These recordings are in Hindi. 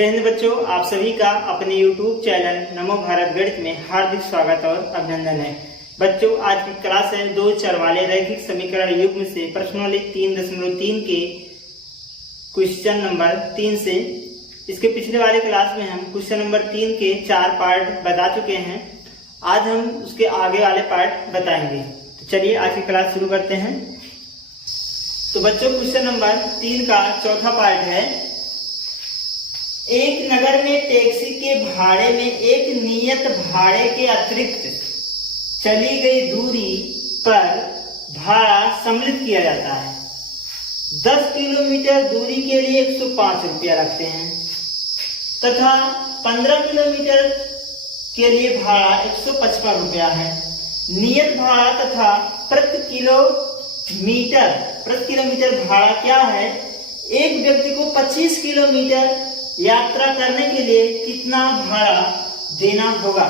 जय हिंद बच्चों, आप सभी का अपने YouTube चैनल नमो भारत गणित में हार्दिक स्वागत और अभिनंदन है। बच्चों, आज की क्लास है दो चर वाले रैखिक समीकरण युग्म से प्रश्नावली 3.3 के क्वेश्चन नंबर 3 से। इसके पिछले वाले क्लास में हम क्वेश्चन नंबर 3 के 4 पार्ट बता चुके हैं। आज हम उसके आगे वाले पार्ट बताएंगे। तो चलिए आज की क्लास शुरू करते हैं। तो बच्चों, क्वेश्चन नंबर 3 का चौथा पार्ट है, एक नगर में टैक्सी के भाड़े में एक नियत भाड़े के अतिरिक्त चली गई दूरी पर भाड़ा सम्मिलित किया जाता है। 10 किलोमीटर दूरी के लिए 105 रुपया रखते हैं तथा 15 किलोमीटर के लिए भाड़ा 155 रुपया है। नियत भाड़ा तथा प्रति किलोमीटर भाड़ा क्या है? एक व्यक्ति को 25 किलोमीटर यात्रा करने के लिए कितना भाड़ा देना होगा?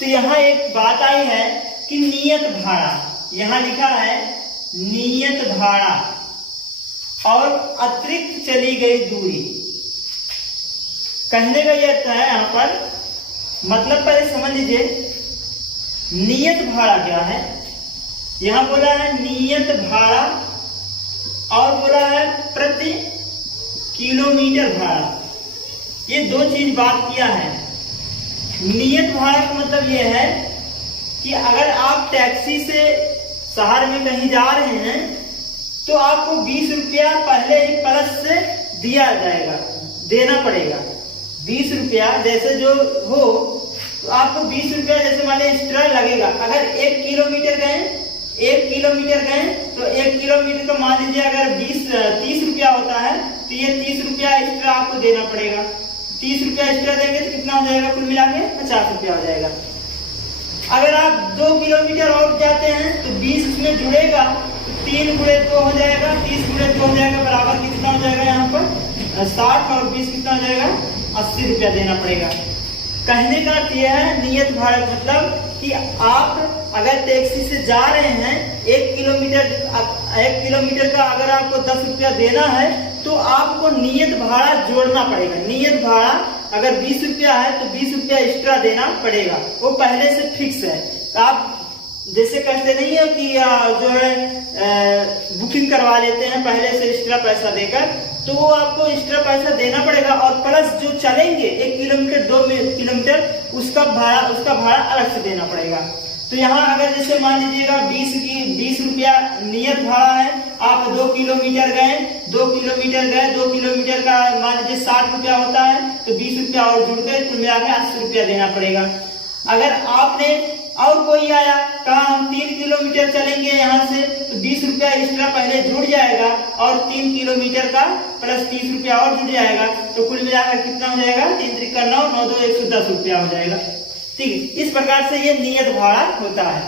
तो यहाँ एक बात आई है कि नियत भाड़ा, यहाँ लिखा है नियत भाड़ा और अतिरिक्त चली गई दूरी। कहने का यह है यहाँ पर मतलब पहले समझ लीजिए, नियत भाड़ा क्या है। यहाँ बोला है नियत भाड़ा और बोला है प्रति किलोमीटर भाड़ा। ये दो चीज बात किया है। नियत भाड़ा का मतलब ये है कि अगर आप टैक्सी से शहर में कहीं जा रहे हैं तो आपको 20 रुपया पहले ही प्लस से दिया जाएगा, देना पड़ेगा। 20 रुपया जैसे जो हो तो आपको 20 रुपया जैसे मान लीजिए एक्स्ट्रा लगेगा। अगर 1 किलोमीटर गए तो 1 किलोमीटर का मान लीजिए अगर 30 रुपया होता है तो ये 30 रुपया एक्स्ट्रा आपको देना पड़ेगा। 30 रुपया एक्स्ट्रा देंगे तो कितना हो जाएगा? कुल मिला के 50 रुपया हो जाएगा। अगर आप 2 किलोमीटर और जाते हैं तो 20 इसमें जुड़ेगा तो 3 गुणे 2 हो जाएगा, 30 गुणे 2 हो जाएगा, बराबर कितना हो जाएगा? यहाँ पर 60 और 20 कितना हो जाएगा? 80 रुपया देना पड़ेगा। कहने का अर्थ यह है नियत भाड़ा मतलब कि आप अगर टैक्सी से जा रहे हैं 1 किलोमीटर का अगर आपको 10 रुपया देना है तो आपको नियत भाड़ा जोड़ना पड़ेगा। नियत भाड़ा अगर 20 रुपया है तो 20 रुपया एक्स्ट्रा देना पड़ेगा, वो पहले से फिक्स है। आप जैसे कहते नहीं है कि जो है बुकिंग करवा लेते हैं पहले से एक्स्ट्रा पैसा देकर, तो वो आपको एक्स्ट्रा पैसा देना पड़ेगा और प्लस जो चलेंगे 1 किलोमीटर 2 किलोमीटर उसका भाड़ा अलग से देना पड़ेगा। तो यहाँ अगर जैसे मान लीजिएगा 20 रुपया नियत भाड़ा है, आप 2 किलोमीटर गए, 2 किलोमीटर का मान लीजिए 60 रुपया होता है तो 20 रुपया और जुड़ गए, कुल मिला के 80 रुपया देना पड़ेगा। अगर आपने और कोई आया कहा हम 3 किलोमीटर चलेंगे यहाँ से तो 20 रुपया एक्स्ट्रा पहले जुड़ जाएगा और 3 किलोमीटर का प्लस 30 रुपया और जुड़ जाएगा, तो कुल मिलाकर कितना हो जाएगा? 3 त्रिक 9 9 2 110 रुपया हो जाएगा। ठीक है, इस प्रकार से ये नियत भाड़ा होता है।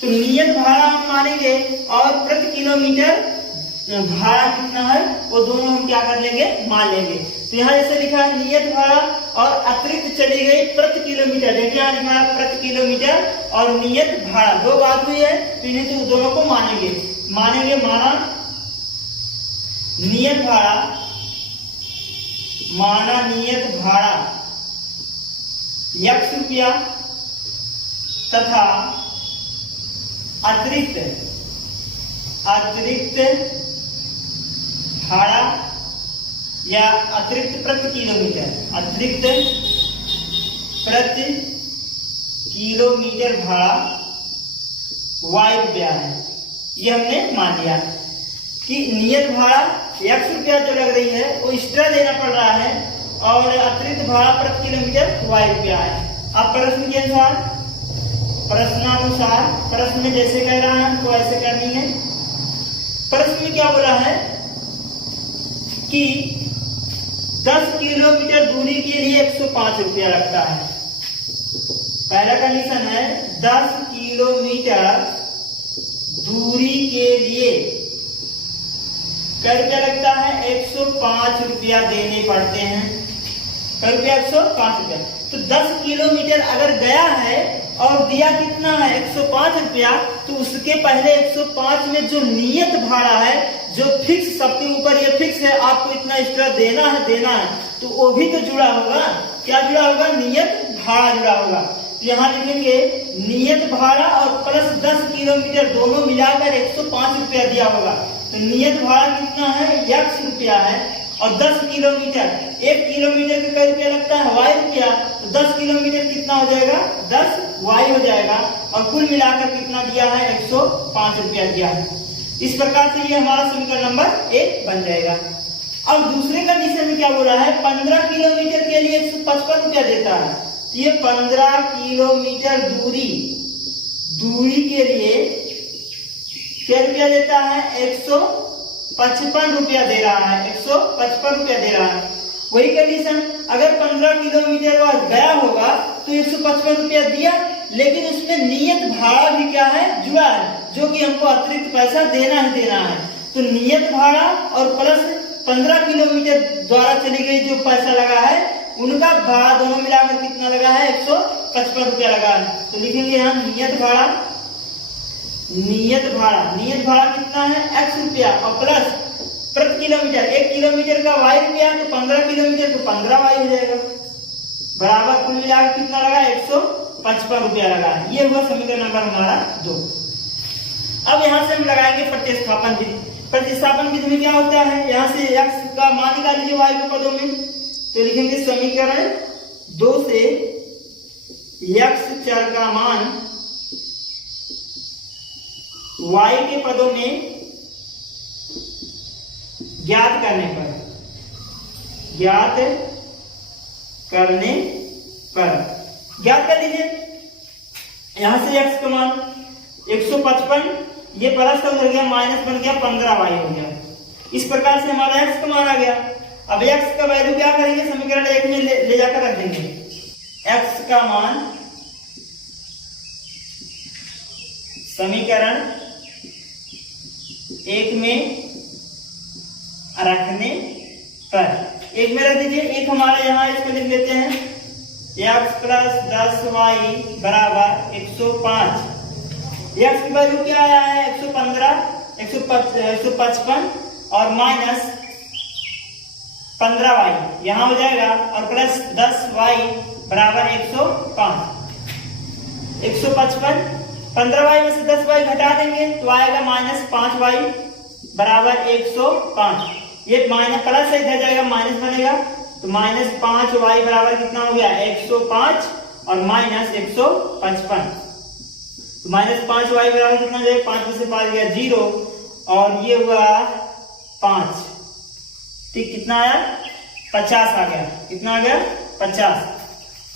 तो नियत भाड़ा हम मानेंगे और प्रति किलोमीटर भाड़ा कितना है वो दोनों हम क्या कर लेंगे? मान लेंगे। तो यहाँ जैसे लिखा है नियत भाड़ा और अतिरिक्त चली गई प्रति किलोमीटर, देखिए यहाँ लिखा है प्रति किलोमीटर और नियत भाड़ा, दो बात हुई है तो इन्हें तो दोनों को मानेंगे। माना नियत भाड़ा x रुपया तथा अतिरिक्त भाड़ा या अतिरिक्त प्रति किलोमीटर भाड़ा y रुपया है। ये हमने मान लिया कि नियत भाड़ा x रुपया जो लग रही है वो एक्स्ट्रा देना पड़ रहा है और अतिरिक्त भाड़ा प्रति किलोमीटर y रुपया है। अब प्रश्न के अनुसार, प्रश्नानुसार प्रश्न में जैसे कह रहा है तो ऐसे करनी है। प्रश्न में क्या बोला है कि 10 किलोमीटर दूरी के लिए 105 रुपया लगता है। पहला कंडीशन है 10 किलोमीटर दूरी के लिए क्या रुपया लगता है? 105 रुपया देने पड़ते हैं। क्या रुपया? 105 रुपया। तो 10 किलोमीटर अगर गया है और दिया कितना है 105 रुपया, तो उसके पहले 105 में जो नियत भाड़ा है, जो फिक्स, सबके ऊपर ये फिक्स है, आपको इतना एक्स्ट्रा देना है। तो वो भी तो जुड़ा होगा। क्या जुड़ा होगा? नियत भाड़ा जुड़ा होगा। तो यहाँ लिखेंगे नियत भाड़ा और प्लस 10 किलोमीटर दोनों मिलाकर 105 रुपया दिया होगा। तो नियत भाड़ा कितना है? x रुपया है और 10 किलोमीटर, 1 किलोमीटर का रुपया लगता है? y रुपया। तो 10 किलोमीटर कितना हो जाएगा? 10y हो जाएगा और कुल मिलाकर कितना दिया है? 105 रुपया दिया है। इस प्रकार से ये हमारा समीकरण नंबर 1 बन जाएगा। अब दूसरे कंडीशन में क्या बोला है? 15 किलोमीटर के लिए 155 रुपया देता है। ये 15 किलोमीटर दूरी के लिए क्या रुपया देता है? 155 रुपया दे रहा है, 155 रुपया दे रहा है। वही कंडीशन, अगर 15 किलोमीटर बाद गया होगा तो 155 रुपया दिया, लेकिन उसमें नियत भाड़ा भी क्या है? जुड़ा है, जो कि हमको अतिरिक्त पैसा देना ही देना है। तो नियत भाड़ा और प्लस 15 किलोमीटर द्वारा चली गई जो पैसा लगा है, उनका भाड़ा दोनों मिलाकर कितना लगा है? 155 रुपया लगा है। तो लिखेंगे हम नियत भाड़ा कितना है? x रुपया और प्लस प्रति किलोमीटर, 1 किलोमीटर का y रुपया, तो 15 किलोमीटर तो 15y हो जाएगा, बराबर कुल मिलाकर कितना लगा? 155 रुपया लगा है। ये हुआ समीकरण नंबर हमारा 2। अब यहाँ से हम लगाएंगे प्रतिस्थापन विधि। प्रतिस्थापन विधि में क्या होता है? यहाँ से x का मान निकाल लीजिए y के पदों में। तो लिखेंगे समीकरण 2 से x चर का मान y के पदों में ज्ञात करने पर ज्ञात कर लीजिए। यहां से x का मान 155, ये प्लस का हो गया, माइनस बन गया, 15y हो गया। इस प्रकार से हमारा x का मान आ गया। अब x का वैल्यू क्या करेंगे? समीकरण 1 में ले जाकर रख देंगे। x का मान समीकरण 1 में रखने पर 1 में रख दीजिए। 1 हमारा यहाँ इसको लिख लेते हैं, x प्लस 10y बराबर 105। x की वैल्यू क्या आया है? 155 और माइनस 15y यहाँ हो जाएगा और प्लस 10y बराबर 105। 155, 15y में से 10y घटा देंगे तो आएगा माइनस 5y बराबर 105। ये माइनस प्लस इधर जाएगा, माइनस बनेगा, तो माइनस 5y बराबर कितना हो गया? 105 और माइनस 155। तो माइनस 5y बराबर कितना हो जाएगा? 5 में से 5 गया 0 और ये हुआ 5। ठीक, कितना आया? 50 आ गया। कितना आ गया? 50।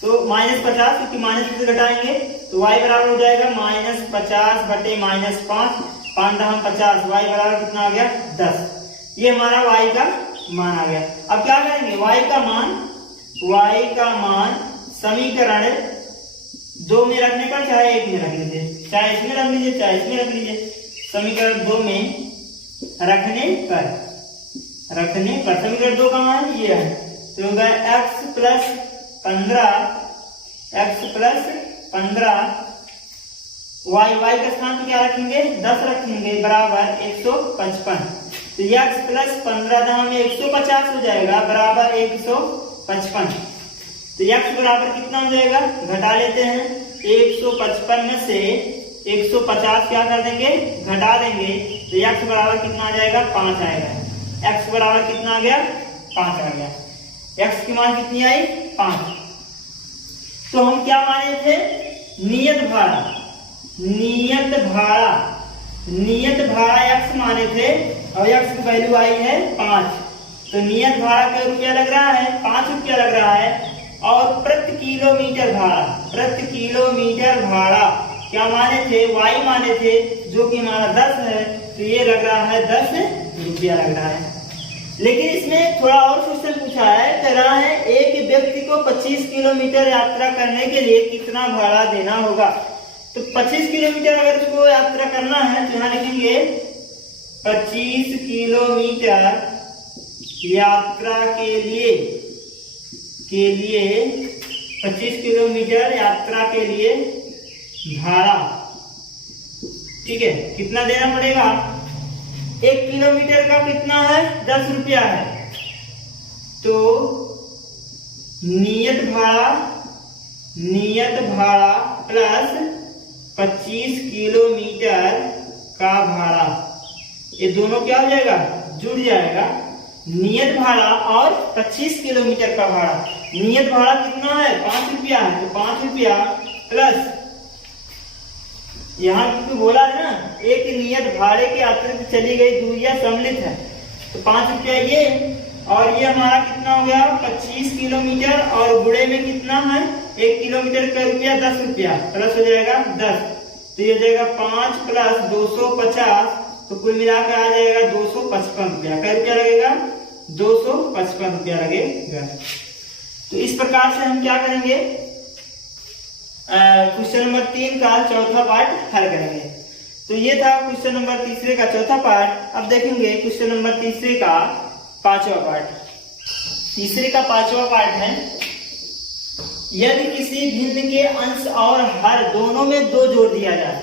तो माइनस 50, क्योंकि माइनस से घटाएंगे तो y बराबर हो जाएगा माइनस 50 बटे माइनस 5, 5 दहम 50, y बराबर कितना आ गया? 10। ये हमारा y का मान आ गया। अब क्या करेंगे? y का मान समीकरण 2 में रखने पर, चाहे 1 में रख लीजिए, चाहे इसमें रख लीजिए, चाहे इसमें रख लीजिए। समीकरण 2 में रखने पर समीकरण 2 का मान ये है, तो होगा x प्लस 15 y का स्थान पे क्या रखेंगे? 10 रखेंगे बराबर 155। तो x प्लस 15 में 150 हो जाएगा बराबर 155। तो x बराबर कितना हो जाएगा? घटा लेते हैं। 155 में से 150 क्या कर देंगे? घटा देंगे, तो x बराबर कितना आ जाएगा? 5 आएगा। x बराबर कितना आ गया? 5 आ गया। x की मान कितनी आई? 5। तो हम क्या माने थे? नियत भाड़ा x माने थे और x की वैल्यू आई है 5। तो नियत भाड़ा क्या रुपया लग रहा है? 5 रुपया लग रहा है। और प्रति किलोमीटर भाड़ा क्या माने थे? y माने थे, जो कि हमारा 10 है, तो ये लग रहा है 10 रुपया लग रहा है। लेकिन इसमें थोड़ा और क्वेश्चन पूछा है, कह रहा है एक व्यक्ति को 25 किलोमीटर यात्रा करने के लिए कितना भाड़ा देना होगा। तो 25 किलोमीटर अगर उसको यात्रा करना है तो यहाँ लिखेंगे 25 किलोमीटर यात्रा के लिए 25 किलोमीटर यात्रा के लिए भाड़ा, ठीक है, कितना देना पड़ेगा? 1 किलोमीटर का कितना है? 10 रुपया है। तो नियत भाड़ा प्लस 25 किलोमीटर का भाड़ा, ये दोनों क्या हो जाएगा, जुड़ जाएगा। नियत भाड़ा और 25 किलोमीटर का भाड़ा। नियत भाड़ा कितना है, 5 रुपया है, तो 5 रुपया प्लस, यहाँ क्योंकि बोला है ना एक नियत भाड़े के अतिरिक्त चली गई दूरियां सम्मिलित है, तो 5 रुपया ये, और ये हमारा कितना हो गया 25 किलोमीटर, और गुणे में कितना है 1 किलोमीटर का रुपया 10 रुपया, प्लस हो जाएगा 10, तो ये हो जाएगा 5 प्लस 250, तो कुल मिलाकर आ जाएगा 255 रुपया। क्या रुपया लगेगा, 255 रुपया लगेगा। तो इस प्रकार से हम क्या करेंगे, क्वेश्चन नंबर 3 का चौथा पार्ट हल करेंगे। तो ये था क्वेश्चन नंबर तीसरे का चौथा पार्ट। अब देखेंगे क्वेश्चन नंबर तीसरे का पांचवा पार्ट। तीसरे का पांचवा पार्ट है, यदि किसी भिन्न के अंश और हर दोनों में 2 जोड़ दिया जाए,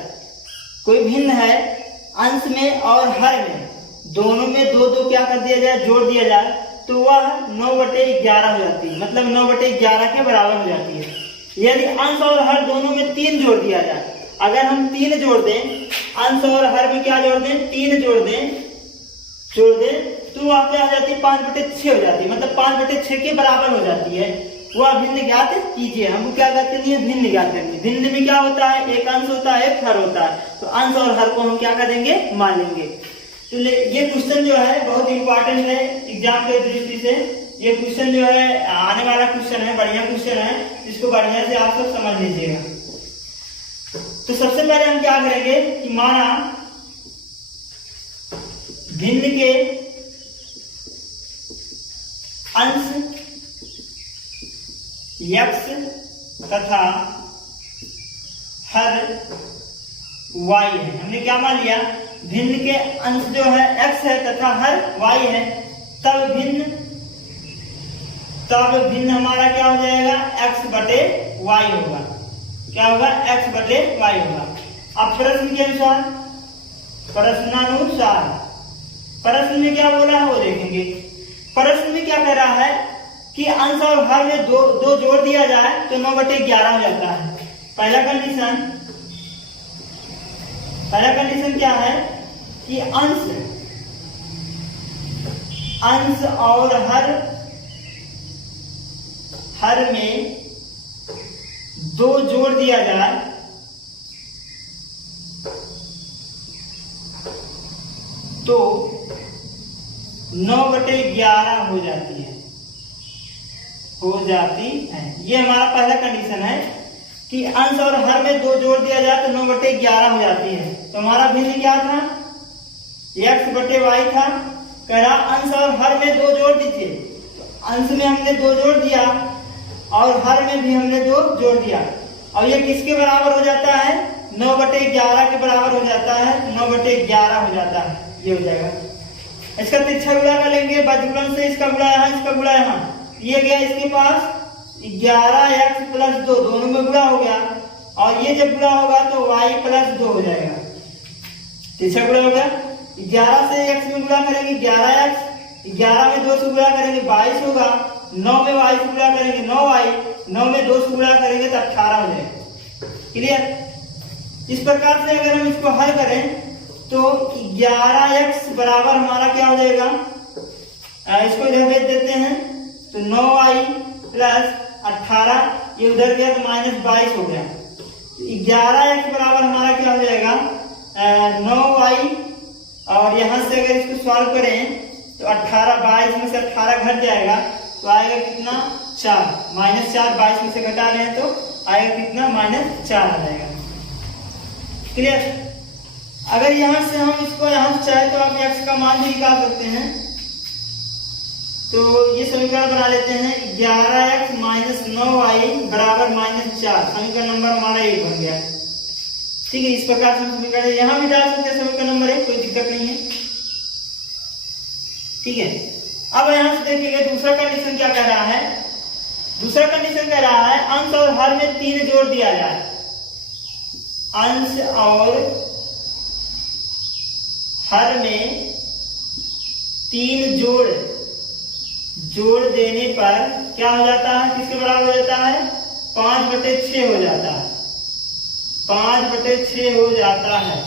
कोई भिन्न है अंश में और हर में, दोनों में 2 क्या कर दिया जाए, जोड़ दिया जाए, तो वह 9/11 हो जाती है, मतलब 9/11 के बराबर हो जाती है। यदि अंश और हर दोनों में 3 जोड़ दिया जाए, अगर हम 3 जोड़ दें, अंश और हर में क्या जोड़ दें, 3 जोड़ दें, तो वह क्या हो जाती है, 5/6 हो जाती है, मतलब 5/6 के बराबर हो जाती है। वह भिन्न ज्ञात कीजिए। हमको क्या करनी है, भिन्न ज्ञात करनी है। भिन्न में क्या होता है, एक अंश होता है, एक हर होता है, तो अंश और हर को हम क्या करेंगे, मान लेंगे। तो ये क्वेश्चन जो है बहुत इंपॉर्टेंट है एग्जाम के दृष्टि से। ये क्वेश्चन जो है आने वाला क्वेश्चन है, बढ़िया क्वेश्चन है, इसको बढ़िया से आप सब समझ लीजिएगा। तो सबसे पहले हम क्या करेंगे कि माना भिन्न के अंश x तथा हर y है। हमने क्या मान लिया, भिन्न के अंश जो है x है तथा हर y है, तब भिन्न हमारा क्या हो जाएगा, x/y होगा। क्या होगा, x/y होगा। अब प्रश्न के अनुसार, प्रश्न में क्या बोला है वो देखेंगे। प्रश्न में क्या कह रहा है कि अंश और हर में 2 जोड़ दिया जाए तो 9/11 हो जाता है। पहला कंडीशन क्या है कि अंश और हर में 2 जोड़ दिया जाए तो 9/11 हो जाती है। ये हमारा पहला कंडीशन है कि अंश और हर में 2 जोड़ दिया जाए तो 9/11 हो जाती है। तो हमारा भिन्न क्या था, x/y था। कह रहा अंश और हर में 2 जोड़ दीजिए। अंश में हमने 2 जोड़ दिया और हर में भी हमने 2 जोड़ दिया, और ये किसके बराबर हो जाता है, 9/11 के बराबर हो जाता है। 9/11 हो जाता है, ये हो जाएगा। इसका तिरछा गुणा कर लेंगे, बजगुणन से इसका गुणा यहाँ, इसका गुणा यहाँ, ये गया इसके पास 11x + 2, दोनों में गुणा हो गया, और ये जब गुणा होगा तो y + 2 हो जाएगा। तिरछा गुणा हो गया। 11 से x में गुणा करेंगे 11x, 11 में 2 से गुणा करेंगे 22 होगा, 9 में y से गुणा करेंगे 9y, 9 में 2 से गुणा करेंगे तो 18 हो जाएगा। क्लियर। इस प्रकार से अगर हम इसको हल करें तो 11x बराबर हमारा क्या हो जाएगा, इसको इधर भेज देते हैं तो 9y + 18, ये उधर गया तो -22 हो गया। 11x बराबर हमारा क्या हो जाएगा, 9y, और यहां से अगर इसको सॉल्व करें तो 18, 22 में से 18 घट जाएगा तो आएगा कितना, 4, -4, 22 में से घटा रहे हैं तो आएगा कितना, -4 आ जाएगा। क्लियर। अगर यहां से हम इसको यहां से चाहे तो आप x का मान भी निकाल सकते हैं। तो ये समीकरण बना लेते हैं, 11x - 9y बराबर -4, समीकरण नंबर हमारा 1 बन गया। ठीक है, इस प्रकार से समीकरण यहां भी डाल सकते हैं, समीकरण नंबर 1, कोई दिक्कत नहीं है। ठीक है। अब यहां से देखिएगा दूसरा कंडीशन क्या कह रहा है। दूसरा कंडीशन कह रहा है अंश और हर में 3 जोड़ दिया जाए। अंश और हर में 3 जोड़ जोड़ देने पर क्या हो जाता है, किसके बराबर हो जाता है, 5/6 हो जाता है, 5/6 हो जाता है।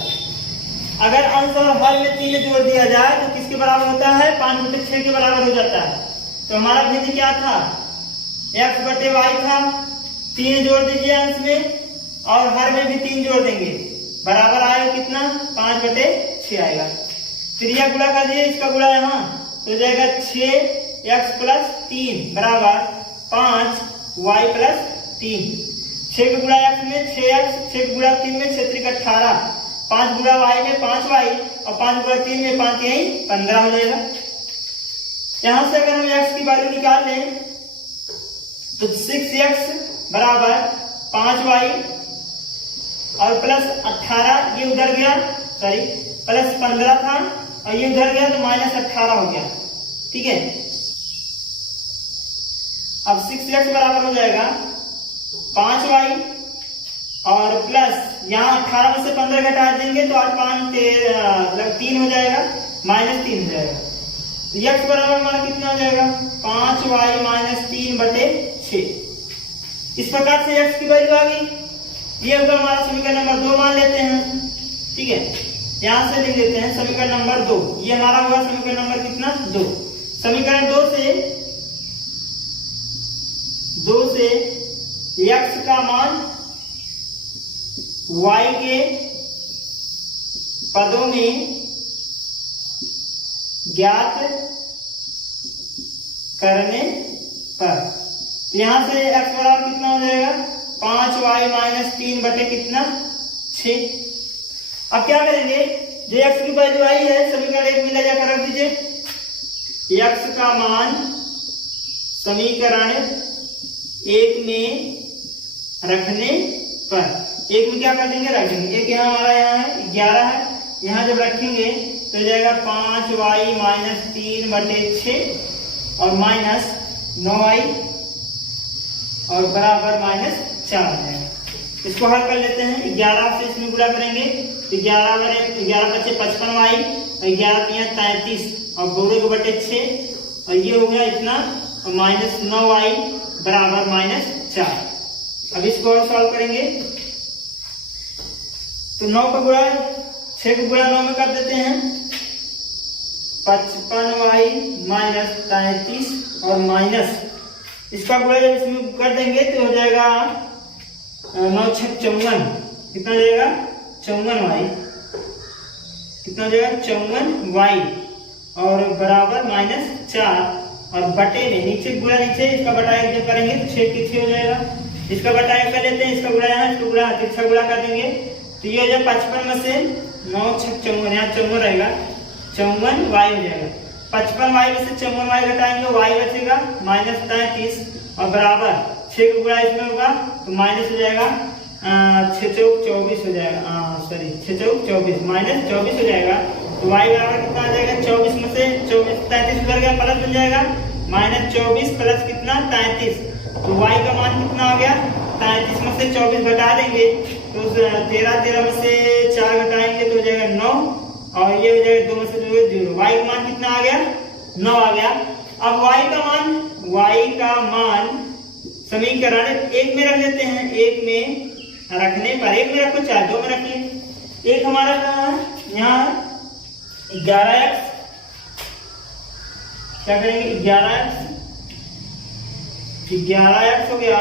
अगर अंश और हर में 3 जोड़ दिया जाए तो किसके बराबर होता है, 5/6 के बराबर हो जाता है। तो हमारा भिन्न क्या था, x/y था, 3 जोड़ दीजिए अंश में और हर में भी 3 जोड़ देंगे, बराबर आएगा कितना, 5/6 आएगा। फिर यह गुणा कर दीजिए, इसका गुणा यहाँ तो हो जाएगा 6x + 3 बराबर 5y+3। 6 का गुणा x में 6x, 6 का गुणा 3 में 6 × 18, 5 गुणा y में 5y और 5 गुणा 3 में 5 यही 15 हो जाएगा। यहां से अगर हम x की वैल्यू निकाल लें तो 6x बराबर 5y और +18, ये उधर गया, सॉरी +15 था और ये उधर गया तो -18 हो गया, ठीक है। अब 6x बराबर हो जाएगा 5y और प्लस यहाँ 18 में से 15 घटा देंगे तो 8 5 3 हो जाएगा, -3 हो जाएगा। तो x बराबर हमारा कितना हो जाएगा, 5y - 3/6। इस प्रकार से x की वैल्यू आ गई। ये होगा हमारा समीकरण नंबर 2 मान लेते हैं, ठीक है। यहां से लिख देते हैं समीकरण नंबर 2। ये हमारा हुआ समीकरण नंबर कितना, 2। समीकरण 2 से x का मान y के पदों में ज्ञात करने पर, तो यहां से x बराबर कितना हो जाएगा, 5y - 3 कितना 6। अब क्या करेंगे, जो x की वैल्यू आई है समीकरण 1 में ले जाकर रख दीजिए। x का मान समीकरण 1 में रखने पर, 1 में क्या कर देंगे, रख देंगे। 1 यहाँ हमारा यहाँ है 11 है, यहाँ जब रखेंगे तो हो जाएगा 5y - 3/6 और -9y और बराबर -4 है। इसको हल कर लेते हैं। 11 से इसमें गुणा करेंगे तो 11 बचे 55y और 11 × 33 और 2/6 और ये हो गया इतना और -9y बराबर -4। अब इसको और सॉल्व करेंगे तो 9 का गुणा 6 का गुणा 9 में कर देते हैं, 55y - 33 और माइनस इसका गुणा जब इसमें कर देंगे तो हो जाएगा 9 × 6 = 54, कितना हो जाएगा 54y, कितना हो जाएगा 54y और बराबर -4 और बटे में नीचे गुणा नीचे इसका बटा 1 जब करेंगे तो 6 के 6 हो जाएगा। इसका बटा 1 कर लेते हैं, इसका गुणा यहाँ, इसका गुणा तिरछा गुणा कर देंगे तो ये हो जाएगा 55 में से 9 × 6 = 54, यहाँ 54 रहेगा, 54y हो जाएगा। 55y में से 54y घटाएंगे, y बचेगा -33 और बराबर 6 का गुणा इसमें होगा तो माइनस हो जाएगा 6 × 24 हो जाएगा, सॉरी 6 × 24 -24 हो जाएगा। तो y बराबर कितना आ जाएगा, 24 में से 24 33 उधर गया प्लस बन जाएगा, -24 प्लस कितना 33, तो y का मान कितना आ गया 33 में से 24 घटा देंगे तो 13 में से 4 घटाएंगे तो हो जाएगा 9 और ये हो जाएगा 2 में से 2 0। y का मान कितना आ गया 9 आ गया। अब y का मान समीकरण 1 में रख देते हैं। 1 में रखने पर, 1 में रखो चाहे 2 में रखिए। 1 हमारा कहाँ है, यहाँ 11x, क्या करेंगे 11x हो गया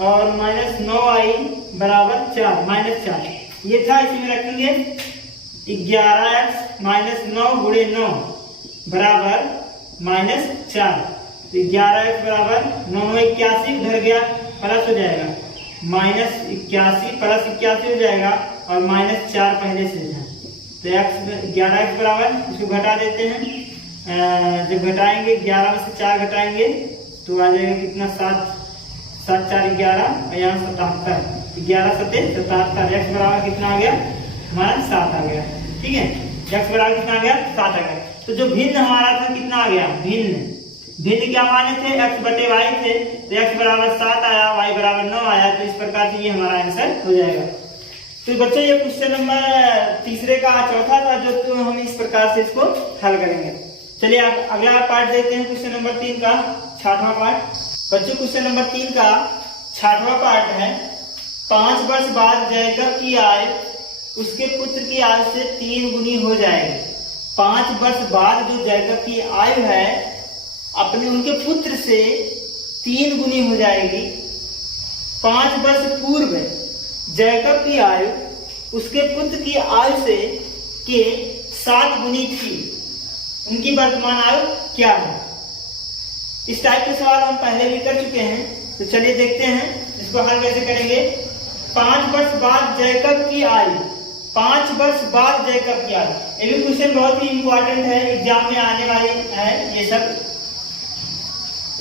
और -9y बराबर 4 -4 ये था, इसी में रखेंगे 11x - 9 × 9 बराबर -4, तो 11x बराबर 9 81 उधर गया प्लस हो जाएगा, -81 प्लस 81 हो जाएगा और -4 पहले से है तो 11x बराबर, इसको घटा देते हैं। जब घटाएंगे 11 में से 4 घटाएंगे तो आ जाएगा कितना 7 7 4 11 और यहाँ 77, 11 × 7 = 77। x बराबर कितना आ गया हमारा 7 आ गया, ठीक है। x बराबर कितना आ गया 7 आ गया। तो जो भिन्न हमारा था कितना आ गया, भिन्न क्या माने थे, x/y थे तो x बराबर 7 आया, y बराबर 9 आया। तो इस प्रकार से ये हमारा आंसर हो जाएगा। तो बच्चों ये क्वेश्चन नंबर तीसरे का चौथा था जो हम इस प्रकार से इसको हल करेंगे। चलिए आप अगला पार्ट देखते हैं, क्वेश्चन नंबर 3 का 6वां पार्ट। बच्चों क्वेश्चन नंबर 3 का 6वां पार्ट है, 5 वर्ष बाद जैकब की आय उसके पुत्र की आयु से 3 गुनी हो जाएगी। 5 वर्ष बाद जो जैकब की आयु है अपने उनके पुत्र से 3 गुनी हो जाएगी। 5 वर्ष पूर्व जैकब की आयु उसके पुत्र की आयु से के 7 गुनी थी, उनकी वर्तमान आयु क्या है? इस टाइप के सवाल हम पहले भी कर चुके हैं, तो चलिए देखते हैं इसको हल कैसे करेंगे। 5 वर्ष बाद जैकब की आयु, 5 वर्ष बाद जैकब की आयु, ये भी क्वेश्चन बहुत ही इंपॉर्टेंट है, एग्जाम में आने वाले है ये सब।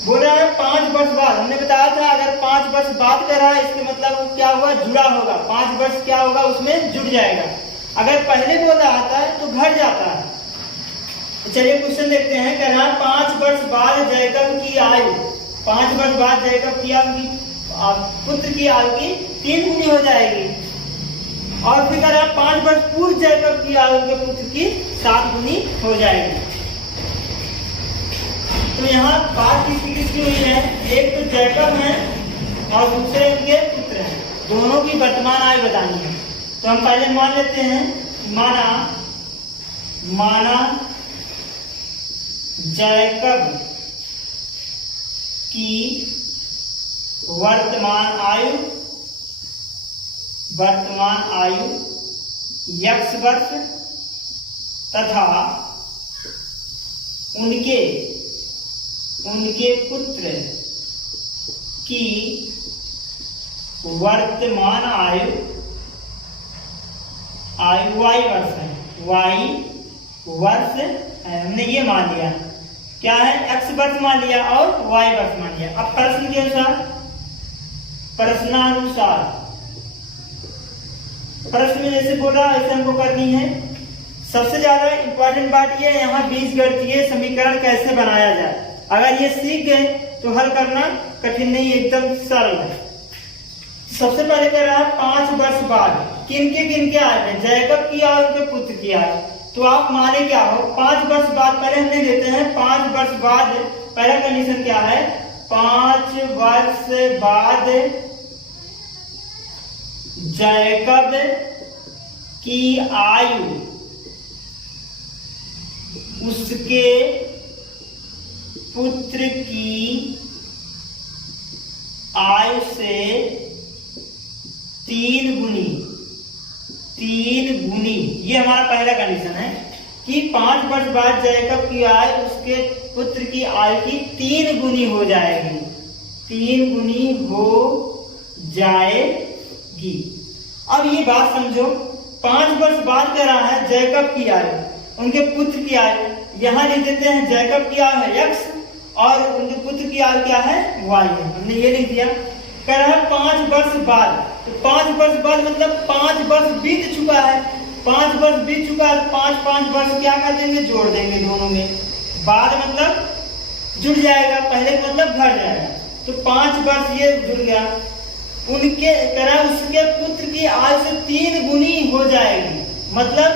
बोल रहा है 5 वर्ष बाद, हमने बताया था अगर 5 वर्ष बाद कर रहा है इसके मतलब क्या हुआ, जुड़ा होगा। 5 वर्ष क्या होगा, उसमें जुड़ जाएगा। अगर पहले बोल रहा था तो घट जाता है। तो चलिए क्वेश्चन देखते हैं, कह रहा है 5 वर्ष बाद जैकब की आयु, 5 वर्ष बाद जैकब की आयु पुत्र की आयु की 3 गुनी हो जाएगी। और फिर कह रहा है 5 वर्ष पूर्व जैकब की आयु के पुत्र की 7 गुनी हो जाएगी। तो यहाँ बात किसकी हुई है, एक तो जैकब है और दूसरे उनके पुत्र हैं, दोनों की वर्तमान आयु बतानी है। तो हम पहले मान लेते हैं, माना जैकब की वर्तमान आयु x वर्ष तथा उनके पुत्र की वर्तमान आयु y वर्ष है, y वर्ष है। हमने ये मान लिया, क्या है, x वर्ष मान लिया और y वर्ष मान लिया। अब प्रश्न के अनुसार, प्रश्नानुसार, प्रश्न में जैसे बोल रहा है ऐसे हमको करनी है। सबसे ज्यादा इंपॉर्टेंट बात ये, यहाँ बीजगणितीय समीकरण कैसे बनाया जाए। अगर ये सीख गए तो हल करना कठिन नहीं, एकदम सरल है। सबसे पहले कह रहा है 5 वर्ष बाद किनके आए, जैकब की और उनके पुत्र की आए। तो आप माने क्या हो, 5 वर्ष बाद, पहले हमने लेते हैं 5 वर्ष बाद, पहला कंडीशन क्या है, 5 वर्ष बाद जैकब की आयु उसके पुत्र की आयु से 3 गुनी, ये हमारा पहला कंडीशन है कि 5 वर्ष बाद जैकब की आयु उसके पुत्र की आयु की 3 गुनी हो जाएगी, 3 गुनी हो जाएगी। अब ये बात समझो, 5 वर्ष बाद कह रहा है जैकब की आयु, उनके पुत्र की आयु, यहाँ लिख देते हैं जैकब की आयु है x और उनके पुत्र की आयु क्या है, y है, हमने ये लिख दिया। कह रहा है 5 वर्ष बाद, तो 5 वर्ष बाद मतलब 5 वर्ष बीत चुका है, 5 वर्ष बीत चुका है, 5 वर्ष क्या कर देंगे, जोड़ देंगे दोनों में, बाद मतलब जुड़ जाएगा, पहले मतलब घट जाएगा। तो 5 वर्ष ये जुड़ गया, उनके तरह उसके पुत्र की आयु से 3 गुनी हो जाएगी, मतलब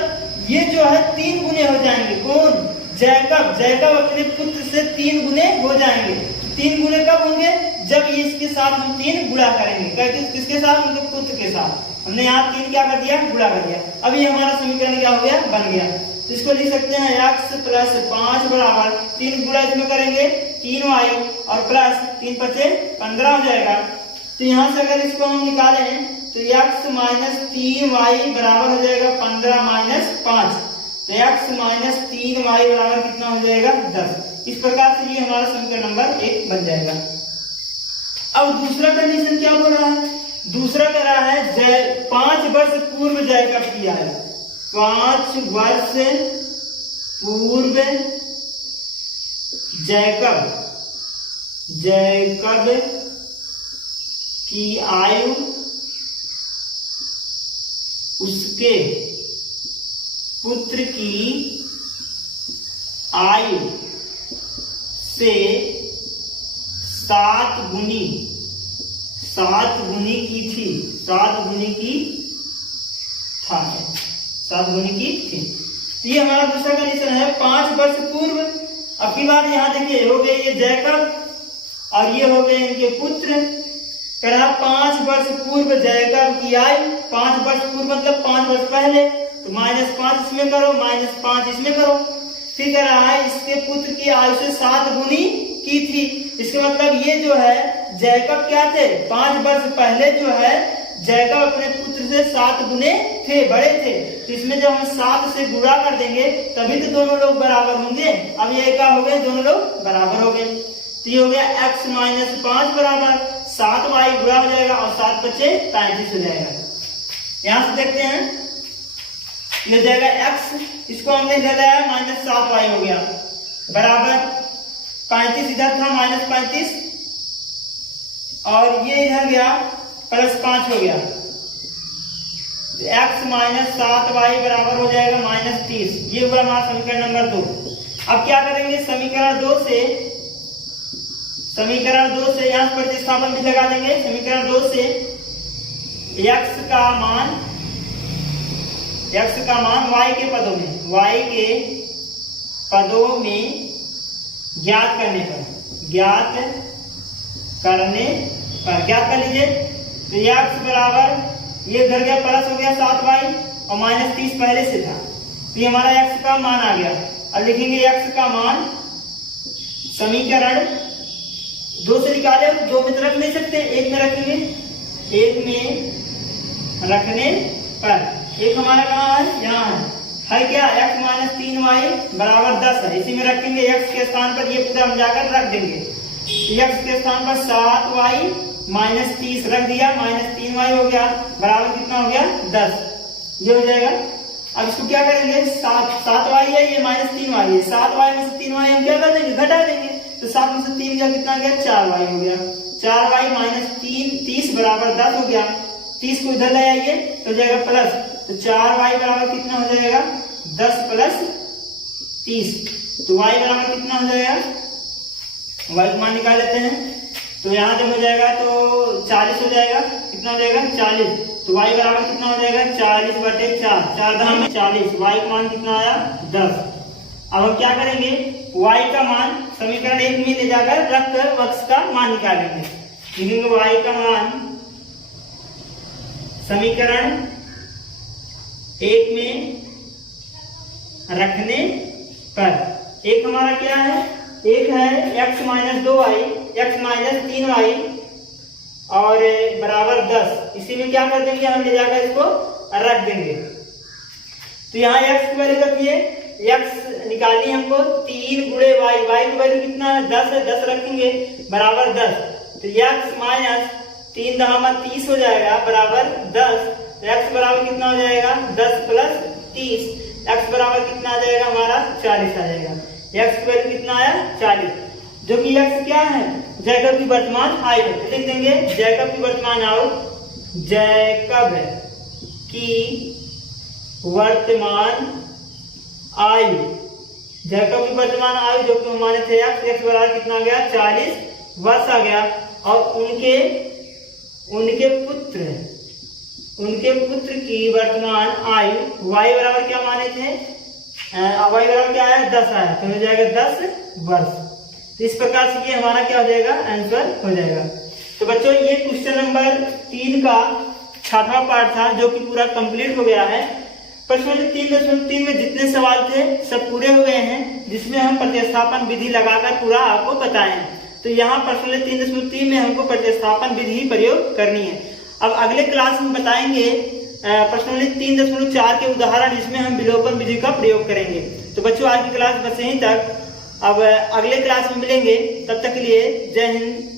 ये जो है 3 गुने हो जाएंगे। कौन, जैकब अपने पुत्र से 3 गुने हो जाएंगे। 3 गुने कब होंगे, जब इसके साथ हम 3 गुणा करेंगे, किसके साथ, उनके पुत्र के साथ। हमने यहाँ 3 क्या कर दिया, गुणा कर दिया। अब ये हमारा समीकरण क्या हो गया, बन गया। तो इसको लिख सकते हैं x प्लस 5 बराबर 3 गुणा इसमें करेंगे 3y और प्लस 3 × 15 हो जाएगा। तो यहाँ से अगर इसको हम निकालें तो x माइनस 3y बराबर हो जाएगा 15 माइनस 5, तो x माइनस 3y बराबर कितना हो जाएगा, 10। इस प्रकार से ये हमारा समीकरण नंबर 1 बन जाएगा। अब दूसरा कंडीशन क्या बोल रहा है, दूसरा कह रहा है 5 वर्ष पूर्व जैकब की आयु, 5 वर्ष पूर्व जैकब की आयु उसके पुत्र की आयु से 7 गुनी की थी, 7 गुनी की थी। तो ये हमारा दूसरा कंडीशन है, 5 वर्ष पूर्व अब की बार यहाँ देखिए हो गए ये जैकब और ये हो गए इनके पुत्र। कह रहा 5 वर्ष पूर्व जैकब की आयु, 5 वर्ष पूर्व मतलब 5 वर्ष पहले, तो -5 इसमें करो, -5 इसमें करो। फिर कह रहा है इसके पुत्र की आयु से 7 गुनी की थी। इसका मतलब ये जो है जैकब क्या थे, 5 वर्ष पहले जो है जैकब अपने पुत्र से 7 गुने थे, बड़े थे। तो इसमें जब हम 7 से गुणा कर देंगे तभी तो दोनों लोग बराबर होंगे। अब ये क्या हो गए, दोनों लोग बराबर हो गए। तो ये हो गया x - 5 बराबर 7y गुणा हो जाएगा और 7 बचे 35 हो जाएगा। यहां से देखते हैं ये हो जाएगा x, इसको हमने इधर लाया -7y हो गया बराबर 35, इधर था -35 और ये इधर गया +5 हो गया। x - 7y बराबर हो जाएगा -30। ये हुआ हमारा समीकरण नंबर 2। अब क्या करेंगे, समीकरण 2 से यहाँ प्रतिस्थापन भी लगा देंगे। समीकरण 2 से x का मान y के पदों में ज्ञात कर लीजिए। तो x बराबर ये इधर गया प्लस हो गया 7y और -30 पहले से था, तो ये हमारा x का मान आ गया। अब लिखेंगे x का मान समीकरण 2 से निकाले, 2 में तो रख नहीं सकते, 1 में रखेंगे। 1 में रखने पर एक हमारा कहाँ है, यहाँ है क्या, x - 3y बराबर 10 है। इसी में रखेंगे x के स्थान पर, ये पूरा हम जाकर रख देंगे। x के स्थान पर 7y - 30 रख दिया, -3y हो गया बराबर कितना हो गया 10। ये हो जाएगा। अब इसको क्या करेंगे, 7y है, ये -3y है, 7y में से 3y हम क्या कर देंगे, घटा देंगे। तो 7 में से 3 गया कितना गया, 4y हो गया। 4y - 30 बराबर 10 हो गया। 30 को इधर ले आइए तो जाएगा प्लस, तो 4y बराबर कितना हो जाएगा 10 + 30। तो y बराबर कितना हो जाएगा, y का मान निकाल लेते हैं। तो यहाँ जब हो जाएगा तो 40 हो जाएगा, कितना हो जाएगा 40। तो y बराबर कितना हो जाएगा 40/4, 4 धाम में 40, y का मान कितना आया 10। अब हम क्या करेंगे, y का मान समीकरण 1 में ले जाकर रख कर x का मान निकालेंगे। लिखेंगे y का मान समीकरण 1 में रखने पर एक हमारा क्या है, एक है x - 2y, x - 3y और बराबर 10। इसी में क्या कर देंगे, हम ले जाकर इसको रख देंगे। तो यहाँ x की वैल्यू रखिए, x निकालनी हमको 3 गुणे y, y की वैल्यू कितना है 10 है, 10 रखेंगे बराबर 10। तो x - 3 धामा 30 हो जाएगा बराबर 10। तो x बराबर कितना हो जाएगा 10 + 30, x बराबर कितना आ जाएगा हमारा 40 आ जाएगा। x की वैल्यू कितना आया 40, जो कि x क्या है, जैकब की वर्तमान आयु। तो लिख देंगे जैकब की वर्तमान आयु, जैकब की वर्तमान आयु, जैकब की वर्तमान आयु जो कि हमारे थे x बराबर कितना आ गया 40 वर्ष आ गया। और उनके पुत्र की वर्तमान आयु y बराबर क्या माने थे, y बराबर क्या आया 10 आया, तो हो जाएगा 10 वर्ष। तो इस प्रकार से ये हमारा क्या हो जाएगा, आंसर हो जाएगा। तो बच्चों ये क्वेश्चन नंबर 3 का 6वां पार्ट था जो कि पूरा कंप्लीट हो गया है। प्रश्न 3.3 में जितने सवाल थे सब पूरे हो गए हैं, जिसमें हम प्रतिस्थापन विधि लगाकर पूरा आपको बताए हैं। तो यहाँ प्रश्न 3.3 में हमको प्रतिस्थापन विधि प्रयोग करनी है। अब अगले क्लास में बताएंगे प्रश्न 3.4 के उदाहरण, जिसमें हम विलोपन विधि का प्रयोग करेंगे। तो बच्चों आज की क्लास बस यहीं तक, अब अगले क्लास में मिलेंगे, तब तक के लिए जय हिंद।